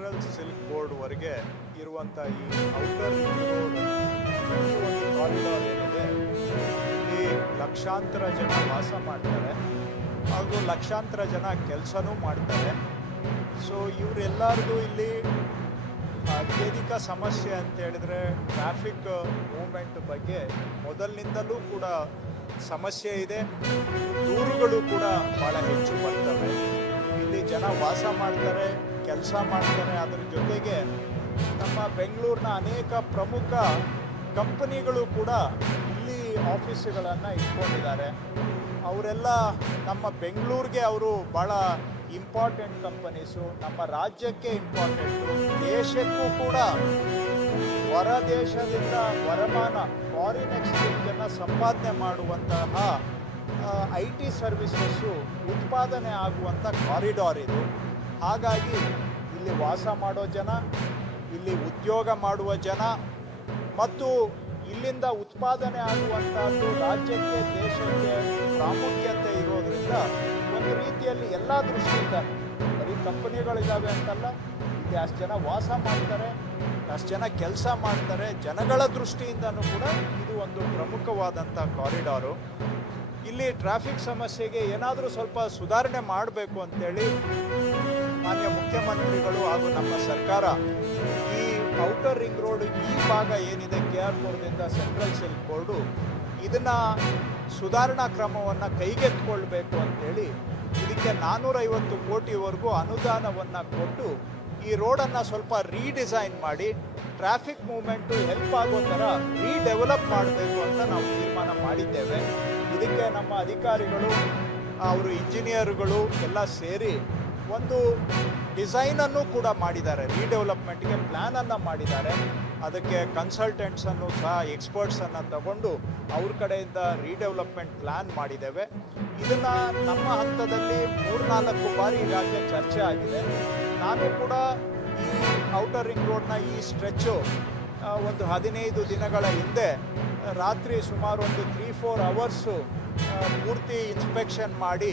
Central silk ಬೋರ್ಡ್ವರೆಗೆ ಇರುವಂಥ ಈ outer ring road ಈ ಒಂದು ಕಾರಿಡಾರ್ ಏನಿದೆ, ಇಲ್ಲಿ ಲಕ್ಷಾಂತರ ಜನ ವಾಸ ಮಾಡ್ತಾರೆ ಹಾಗೂ ಲಕ್ಷಾಂತರ ಜನ ಕೆಲಸನೂ ಮಾಡ್ತಾರೆ. ಸೊ ಇವರೆಲ್ಲರಿಗೂ ಇಲ್ಲಿ ಅತ್ಯಧಿಕ ಸಮಸ್ಯೆ ಅಂತ ಹೇಳಿದ್ರೆ ಟ್ರಾಫಿಕ್ ಮೂವ್ಮೆಂಟ್ ಬಗ್ಗೆ ಮೊದಲಿನಿಂದಲೂ ಕೂಡ ಸಮಸ್ಯೆ ಇದೆ. ದೂರುಗಳು ಕೂಡ ಭಾಳ ಹೆಚ್ಚು ಬರ್ತವೆ. ಇಲ್ಲಿ ಜನ ವಾಸ ಮಾಡ್ತಾರೆ, ಕೆಲಸ ಮಾಡ್ತಾರೆ. ಅದ್ರ ಜೊತೆಗೆ ನಮ್ಮ ಬೆಂಗಳೂರಿನ ಅನೇಕ ಪ್ರಮುಖ ಕಂಪನಿಗಳು ಕೂಡ ಇಲ್ಲಿ ಆಫೀಸುಗಳನ್ನು ಇಟ್ಕೊಂಡಿದ್ದಾರೆ. ಅವರೆಲ್ಲ ನಮ್ಮ ಬೆಂಗಳೂರಿಗೆ ಅವರು ಭಾಳ ಇಂಪಾರ್ಟೆಂಟ್ ಕಂಪನೀಸು, ನಮ್ಮ ರಾಜ್ಯಕ್ಕೆ ಇಂಪಾರ್ಟೆಂಟು, ದೇಶಕ್ಕೂ ಕೂಡ ಹೊರ ದೇಶದಿಂದ ವರಮಾನ ಫಾರಿನ್ ಎಕ್ಸ್ಚೇಂಜನ್ನು ಸಂಪಾದನೆ ಮಾಡುವಂತಹ IT ಸರ್ವಿಸಸ್ಸು ಉತ್ಪಾದನೆ ಆಗುವಂಥ ಕಾರಿಡಾರ್ ಇದು. ಹಾಗಾಗಿ ಇಲ್ಲಿ ವಾಸ ಮಾಡೋ ಜನ, ಇಲ್ಲಿ ಉದ್ಯೋಗ ಮಾಡುವ ಜನ ಮತ್ತು ಇಲ್ಲಿಂದ ಉತ್ಪಾದನೆ ಆಗುವಂಥದ್ದು ರಾಜ್ಯಕ್ಕೆ ದೇಶಕ್ಕೆ ಪ್ರಾಮುಖ್ಯತೆ ಇರೋದ್ರಿಂದ ಒಂದು ರೀತಿಯಲ್ಲಿ ಎಲ್ಲ ದೃಷ್ಟಿಯಿಂದ ಬರೀ ಕಂಪನಿಗಳಿದ್ದಾವೆ ಅಂತಲ್ಲ, ಇಲ್ಲಿ ಅಷ್ಟು ಜನ ವಾಸ ಮಾಡ್ತಾರೆ, ಅಷ್ಟು ಜನ ಕೆಲಸ ಮಾಡ್ತಾರೆ. ಜನಗಳ ದೃಷ್ಟಿಯಿಂದನೂ ಕೂಡ ಇದು ಒಂದು ಪ್ರಮುಖವಾದಂಥ ಕಾರಿಡಾರು. ಇಲ್ಲಿ ಟ್ರಾಫಿಕ್ ಸಮಸ್ಯೆಗೆ ಏನಾದರೂ ಸ್ವಲ್ಪ ಸುಧಾರಣೆ ಮಾಡಬೇಕು ಅಂತೇಳಿ ಮಾನ್ಯ ಮುಖ್ಯಮಂತ್ರಿಗಳು ಹಾಗೂ ನಮ್ಮ ಸರ್ಕಾರ ಈ ಔಟರ್ ರಿಂಗ್ ರೋಡ್ ಈ ಭಾಗ ಏನಿದೆ KR ಪುರದಿಂದ ಸೆಂಟ್ರಲ್ ಸಿಲ್ಕ್ ಬೋರ್ಡು ಇದನ್ನು ಸುಧಾರಣಾ ಕ್ರಮವನ್ನು ಕೈಗೆತ್ತಿಕೊಳ್ಬೇಕು ಅಂತೇಳಿ ಇದಕ್ಕೆ 450 ಕೋಟಿವರೆಗೂ ಅನುದಾನವನ್ನು ಕೊಟ್ಟು ಈ ರೋಡನ್ನು ಸ್ವಲ್ಪ ರೀಡಿಸೈನ್ ಮಾಡಿ ಟ್ರಾಫಿಕ್ ಮೂವ್ಮೆಂಟು ಹೆಲ್ಪ್ ಆಗೋ ಥರ ರೀಡೆವಲಪ್ ಮಾಡಬೇಕು ಅಂತ ನಾವು ತೀರ್ಮಾನ ಮಾಡಿದ್ದೇವೆ. ಇದಕ್ಕೆ ನಮ್ಮ ಅಧಿಕಾರಿಗಳು, ಅವರು ಇಂಜಿನಿಯರ್ಗಳು ಎಲ್ಲ ಸೇರಿ ಒಂದು ಡಿಸೈನನ್ನು ಕೂಡ ಮಾಡಿದ್ದಾರೆ, ರೀಡೆವಲಪ್ಮೆಂಟ್ಗೆ ಪ್ಲ್ಯಾನನ್ನು ಮಾಡಿದ್ದಾರೆ. ಅದಕ್ಕೆ ಕನ್ಸಲ್ಟೆಂಟ್ಸನ್ನು ಸಹ ಎಕ್ಸ್ಪರ್ಟ್ಸನ್ನು ತಗೊಂಡು ಅವ್ರ ಕಡೆಯಿಂದ ರೀಡೆವಲಪ್ಮೆಂಟ್ ಪ್ಲ್ಯಾನ್ ಮಾಡಿದ್ದೇವೆ. ಇದನ್ನು ನಮ್ಮ ಹಂತದಲ್ಲಿ 3-4 ಬಾರಿ ಈಗಾಗಲೇ ಚರ್ಚೆ ಆಗಿದೆ. ನಾನು ಕೂಡ ಈ ಔಟರ್ ರಿಂಗ್ ರೋಡ್ನ ಈ ಸ್ಟ್ರೆಚ್ಚು ಒಂದು 15 ದಿನಗಳ ಹಿಂದೆ ರಾತ್ರಿ ಸುಮಾರು ಒಂದು 3-4 ಅವರ್ಸು ಪೂರ್ತಿ ಇನ್ಸ್ಪೆಕ್ಷನ್ ಮಾಡಿ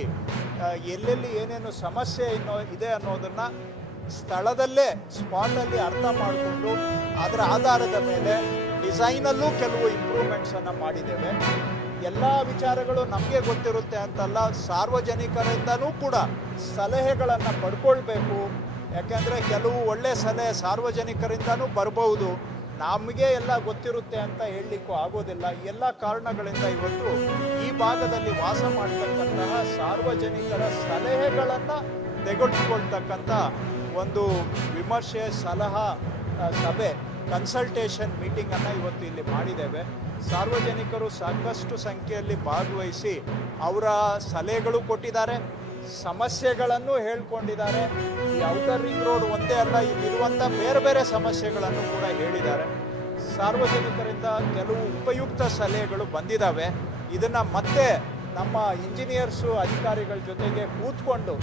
ಎಲ್ಲೆಲ್ಲಿ ಏನೇನು ಸಮಸ್ಯೆ ಇದೆ ಅನ್ನೋದನ್ನು ಸ್ಥಳದಲ್ಲೇ ಸ್ಪಾಟಲ್ಲಿ ಅರ್ಥ ಮಾಡಿಕೊಂಡು ಅದರ ಆಧಾರದ ಮೇಲೆ ಡಿಸೈನಲ್ಲೂ ಕೆಲವು ಇಂಪ್ರೂವ್ಮೆಂಟ್ಸನ್ನು ಮಾಡಿದ್ದೇವೆ. ಎಲ್ಲ ವಿಚಾರಗಳು ನಮಗೆ ಗೊತ್ತಿರುತ್ತೆ ಅಂತಲ್ಲ, ಸಾರ್ವಜನಿಕರಿಂದನೂ ಕೂಡ ಸಲಹೆಗಳನ್ನು ಪಡ್ಕೊಳ್ಬೇಕು. ಯಾಕೆಂದರೆ ಕೆಲವು ಒಳ್ಳೆಯ ಸಲಹೆ ಸಾರ್ವಜನಿಕರಿಂದನೂ ಬರಬಹುದು, ನಮಗೆ ಎಲ್ಲ ಗೊತ್ತಿರುತ್ತೆ ಅಂತ ಹೇಳಲಿಕ್ಕೂ ಆಗೋದಿಲ್ಲ. ಎಲ್ಲ ಕಾರಣಗಳಿಂದ ಇವತ್ತು ಈ ಭಾಗದಲ್ಲಿ ವಾಸ ಮಾಡ್ತಕ್ಕಂತಹ ಸಾರ್ವಜನಿಕರ ಸಲಹೆಗಳನ್ನು ತೆಗೆದುಕೊಳ್ತಕ್ಕಂಥ ಒಂದು ವಿಮರ್ಶೆ, ಸಲಹಾ ಸಭೆ, ಕನ್ಸಲ್ಟೇಷನ್ ಮೀಟಿಂಗನ್ನು ಇವತ್ತು ಇಲ್ಲಿ ಮಾಡಿದ್ದೇವೆ. ಸಾರ್ವಜನಿಕರು ಸಾಕಷ್ಟು ಸಂಖ್ಯೆಯಲ್ಲಿ ಭಾಗವಹಿಸಿ ಅವರ ಸಲಹೆಗಳು ಕೊಟ್ಟಿದ್ದಾರೆ, ಸಮಸ್ಯೆಗಳನ್ನು ಹೇಳ್ಕೊಂಡಿದ್ದಾರೆ. ಈ ಔಟರ್ ರಿಂಗ್ ರೋಡ್ ಒಂದೇ ಅಲ್ಲ, ಇಲ್ಲಿರುವಂಥ ಬೇರೆ ಬೇರೆ ಸಮಸ್ಯೆಗಳನ್ನು ಕೂಡ ಹೇಳಿದ್ದಾರೆ. ಸಾರ್ವಜನಿಕರಿಂದ ಕೆಲವು ಉಪಯುಕ್ತ ಸಲಹೆಗಳು ಬಂದಿದ್ದಾವೆ. ಇದನ್ನು ಮತ್ತೆ ನಮ್ಮ ಇಂಜಿನಿಯರ್ಸು ಅಧಿಕಾರಿಗಳ ಜೊತೆಗೆ ಕೂತ್ಕೊಂಡು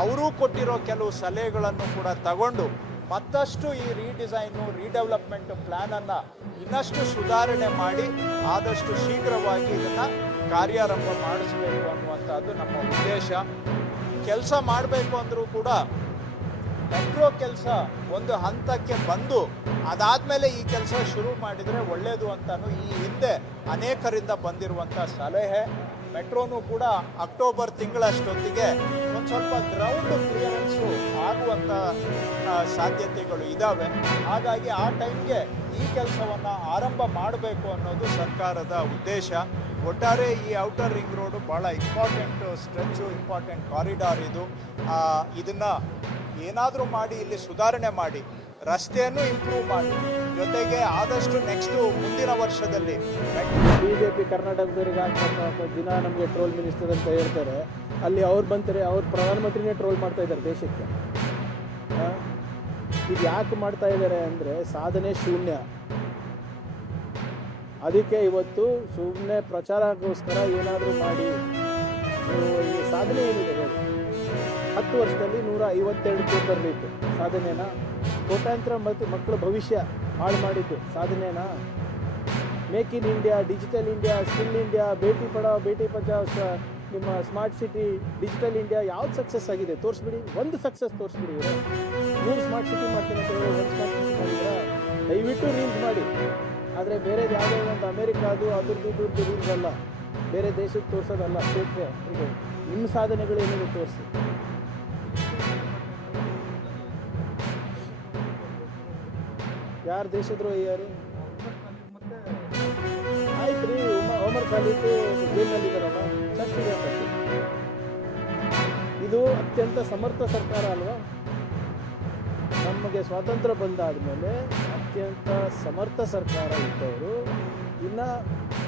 ಅವರೂ ಕೊಟ್ಟಿರೋ ಕೆಲವು ಸಲಹೆಗಳನ್ನು ಕೂಡ ತಗೊಂಡು ಮತ್ತಷ್ಟು ಈ ರೀಡಿಸೈನು, ರೀಡೆವಲಪ್ಮೆಂಟ್ ಪ್ಲ್ಯಾನನ್ನು ಇನ್ನಷ್ಟು ಸುಧಾರಣೆ ಮಾಡಿ ಆದಷ್ಟು ಶೀಘ್ರವಾಗಿ ಇದನ್ನು ಕಾರ್ಯಾರಂಭ ಮಾಡಿಸಬೇಕು ಅನ್ನುವಂಥದ್ದು ನಮ್ಮ ಉದ್ದೇಶ. ಕೆಲಸ ಮಾಡಬೇಕು ಅಂದರೂ ಕೂಡ ಮೆಟ್ರೋ ಕೆಲಸ ಒಂದು ಹಂತಕ್ಕೆ ಬಂದು ಅದಾದಮೇಲೆ ಈ ಕೆಲಸ ಶುರು ಮಾಡಿದರೆ ಒಳ್ಳೆಯದು ಅಂತಲೂ ಈ ಹಿಂದೆ ಅನೇಕರಿಂದ ಬಂದಿರುವಂಥ ಸಲಹೆ. ಮೆಟ್ರೋನು ಕೂಡ ಅಕ್ಟೋಬರ್ ತಿಂಗಳಷ್ಟೊತ್ತಿಗೆ ಒಂದು ಸ್ವಲ್ಪ ಗ್ರೌಂಡ್ ಕ್ಲಿಯರೆನ್ಸು ಆಗುವಂಥ ಸಾಧ್ಯತೆಗಳು ಇದ್ದಾವೆ. ಹಾಗಾಗಿ ಆ ಟೈಮ್ಗೆ ಈ ಕೆಲಸವನ್ನು ಆರಂಭ ಮಾಡಬೇಕು ಅನ್ನೋದು ಸರ್ಕಾರದ ಉದ್ದೇಶ. ಒಟ್ಟಾರೆ ಈ ಔಟರ್ ರಿಂಗ್ ರೋಡು ಭಾಳ ಇಂಪಾರ್ಟೆಂಟ್ ಸ್ಟ್ರೆಚ್ಚು, ಇಂಪಾರ್ಟೆಂಟ್ ಕಾರಿಡಾರ್ ಇದು. ಇದನ್ನು ಏನಾದರೂ ಮಾಡಿ ಇಲ್ಲಿ ಸುಧಾರಣೆ ಮಾಡಿ ರಸ್ತೆಯನ್ನು ಇಂಪ್ರೂವ್ ಮಾಡಿ, ಜೊತೆಗೆ ಆದಷ್ಟು ನೆಕ್ಸ್ಟು ಮುಂದಿನ ವರ್ಷದಲ್ಲಿ BJP ಕರ್ನಾಟಕದವರಿಗೆ ಆಗ್ತಕ್ಕಂಥ ದಿನ ನಮಗೆ ಟ್ರೋಲ್ ಮಿನಿಸ್ಟರ್ ಅಂತ ಹೇಳ್ತಾರೆ. ಅಲ್ಲಿ ಅವ್ರು ಬಂತಾರೆ, ಅವ್ರು ಪ್ರಧಾನಮಂತ್ರಿನೇ ಟ್ರೋಲ್ ಮಾಡ್ತಾ ಇದ್ದಾರೆ ದೇಶಕ್ಕೆ. ಇದು ಯಾಕೆ ಮಾಡ್ತಾ ಇದ್ದಾರೆ ಅಂದರೆ ಸಾಧನೆ ಶೂನ್ಯ. ಅದಕ್ಕೆ ಇವತ್ತು ಸುಮ್ಮನೆ ಪ್ರಚಾರಕ್ಕೋಸ್ಕರ ಏನಾದರೂ ಮಾಡಿ ಈ ಸಾಧನೆ ಏನಿದೆ 10 ವರ್ಷದಲ್ಲಿ 152 ಪೇಪರ್ ಲೀಕ್ ಸಾಧನೆನಾ? ಕೋಟ್ಯಾಂತರ ಮಕ್ಕಳ ಭವಿಷ್ಯ ಹಾಳು ಮಾಡಿದ್ದು ಸಾಧನೆನಾ? Make in India, digital India, skill India, ಬೇಟಿ ಪಢಾओ ಬೇಟಿ ಬಚಾओ ನಿಮ್ಮ ಸ್ಮಾರ್ಟ್ ಸಿಟಿ, ಡಿಜಿಟಲ್ ಇಂಡಿಯಾ ಯಾವ್ದು ಸಕ್ಸಸ್ ಆಗಿದೆ ತೋರಿಸ್ಬಿಡಿ, ಒಂದು ಸಕ್ಸಸ್ ತೋರಿಸ್ಬಿಡಿ. ಮೂರು ಸ್ಮಾರ್ಟ್ ಸಿಟಿ ಮಾಡ್ತೀನಿ ಅಂತ ಹೇಳಿ ಒಂದು ಸ್ಮಾರ್ಟ್ ಸಿಟಿ ಮಾಡಿದ್ರೆ ದಯವಿಟ್ಟು ರೀಲ್ಸ್ ಮಾಡಿ. ಆದರೆ ಬೇರೆ ಯಾವುದೋ ಒಂದು ಅಮೇರಿಕಾದು ಅದ್ರದ್ದು ರೀಲ್ಸ್ ಅಲ್ಲ, ಬೇರೆ ದೇಶಕ್ಕೆ ತೋರಿಸೋದಲ್ಲ. ಕ್ಷೇತ್ರ ಇದು ನಿಮ್ಮ ಸಾಧನೆಗಳು ಏನಿದೆ ತೋರಿಸಿ. ಯಾರು ದೇಶದ್ರೋಹಿ ಯಾರು? ಆಯ್ತು ರೀ, ಒಮರ್ ಖಾಲಿದ್ ಜೈಲಿನಲ್ಲಿದ್ದಾರಲ್ಲ, ಚರ್ಚೆಗೆ ಹಾಕಿ. ಇದು ಅತ್ಯಂತ ಸಮರ್ಥ ಸರ್ಕಾರ ಅಲ್ವಾ? ನಮಗೆ ಸ್ವಾತಂತ್ರ್ಯ ಬಂದಾದಮೇಲೆ ಅತ್ಯಂತ ಸಮರ್ಥ ಸರ್ಕಾರ ಇದ್ದವರು ಇನ್ನು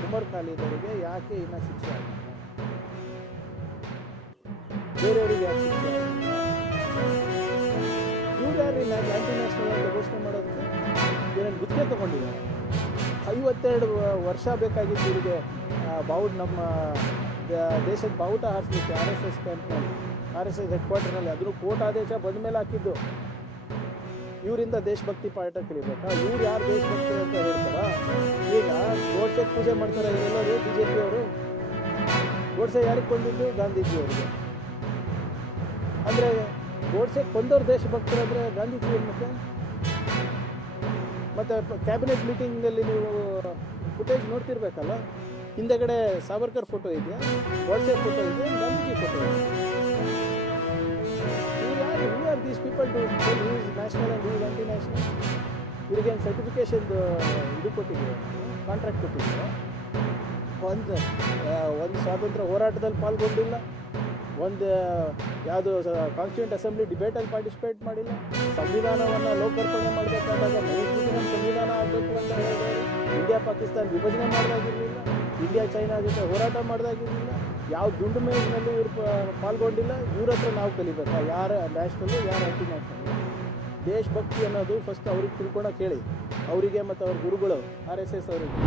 ಉಮರ್ ಖಾಲಿದವರಿಗೆ ಯಾಕೆ ಇನ್ನು ಶಿಕ್ಷೆ ಆಗಿಲ್ಲ? ಬೇರೆಯವರಿಗೆ ಯಾಕೆ ಶಿಕ್ಷೆ ಆಗಿಲ್ಲ? ಇವ್ರು ಯಾರು ಆಂಟಿ ನ್ಯಾಷನಲ್ ಅಂತ ಘೋಷಣೆ ಮಾಡೋದಕ್ಕೆ ಏನೇನು ಗುತ್ತಿಗೆ ತಗೊಂಡಿದ್ದಾರೆ? 52 ವರ್ಷ ಬೇಕಾಗಿತ್ತು ಇವರಿಗೆ ನಮ್ಮ ದೇಶದ ಬಾವುಟ ಹಾರಿಸ್ಲಿಕ್ಕೆ RSS ಕ್ಯಾಂಪ್ನಲ್ಲಿ, RSS ಹೆಡ್ ಕ್ವಾರ್ಟರ್ನಲ್ಲಿ. ಅದನ್ನು ಕೋರ್ಟ್ ಆದೇಶ ಬಂದ ಮೇಲೆ ಹಾಕಿದ್ದು. ಇವರಿಂದ ದೇಶಭಕ್ತಿ ಪಾಠ ಕಲಿಬೇಕಾ? ಇವ್ರು ಯಾರು ದೇಶಭಕ್ತಿ ಅಂತ ಹೇಳ್ತಾರ? ಈಗ ಗೋಡ್ಸೆ ಪೂಜೆ ಮಾಡ್ತಾರೆ ಇವರೆಲ್ಲರೂ BJP ಅವರು. ಗೋಡ್ಸೆ ಯಾರಿಗೆ ಕೊಂದಿದ್ದು? ಗಾಂಧೀಜಿಯವರಿಗೆ. ಅಂದರೆ ಗೋಡ್ಸೆ ಕೊಂದವ್ರು ದೇಶಭಕ್ತರಾದರೆ ಗಾಂಧೀಜಿ ಮತ್ತೆ ಕ್ಯಾಬಿನೆಟ್ ಮೀಟಿಂಗಲ್ಲಿ ನೀವು ಫುಟೇಜ್ ನೋಡ್ತಿರ್ಬೇಕಲ್ಲ, ಹಿಂದೆಗಡೆ ಸಾವರ್ಕರ್ ಫೋಟೋ ಇದೆಯಾ, ಗೋಡ್ಸೆ ಫೋಟೋ ಇದೆಯಾ, ಗಾಂಧೀಜಿ ಫೋಟೋ ಇದೆಯಾ? Who are these people to tell who is national and who is anti national? ಇವರಿಗೇನು ಸರ್ಟಿಫಿಕೇಷನ್ ಇದು ಕೊಟ್ಟಿದ್ದೀರಾ, ಕಾಂಟ್ರಾಕ್ಟ್ ಕೊಟ್ಟಿದ್ದೀರಾ? ಒಂದು ಸ್ವಾತಂತ್ರ್ಯ ಹೋರಾಟದಲ್ಲಿ ಪಾಲ್ಗೊಂಡಿಲ್ಲ, ಒಂದು ಯಾವುದು ಕಾನ್ಸ್ಟಿಟ್ಯೂಂಟ್ ಅಸೆಂಬ್ಲಿ ಡಿಬೇಟಲ್ಲಿ ಪಾರ್ಟಿಸಿಪೇಟ್ ಮಾಡಿಲ್ಲ, ಸಂವಿಧಾನವನ್ನು ಲೋಕಾರ್ಪಣೆ ಮಾಡಬೇಕಾದಾಗ ನಮ್ಮ ಸಂವಿಧಾನ ಆಗಬೇಕು ಅಂತ ಹೇಳಿದವರು, ಇಂಡಿಯಾ ಪಾಕಿಸ್ತಾನ ವಿಭಜನೆ ಮಾಡಿದಾಗಿರಲಿಲ್ಲ, ಇಂಡಿಯಾ ಚೈನಾ ಜೊತೆ ಹೋರಾಟ ಮಾಡಿದಾಗಿರಲಿಲ್ಲ, ಯಾವ ದುಂಡು ಮೇಜಿನಲ್ಲೂ ಇವ್ರು ಪಾಲ್ಗೊಂಡಿಲ್ಲ. ಇವ್ರ ಹತ್ರ ನಾವು ಕಲಿಬೇಕಾ ಯಾರು ನ್ಯಾಷನಲ್ಲು ಯಾರು ಆಂಟಿ ನ್ಯಾಷನಲ್ಲು? ದೇಶಭಕ್ತಿ ಅನ್ನೋದು ಫಸ್ಟ್ ಅವ್ರಿಗೆ ತಿಳ್ಕೊಳಕ್ಕೆ ಹೇಳಿ, ಅವರಿಗೆ ಮತ್ತು ಅವ್ರ ಗುರುಗಳು RSS ಅವರಿಗೆ.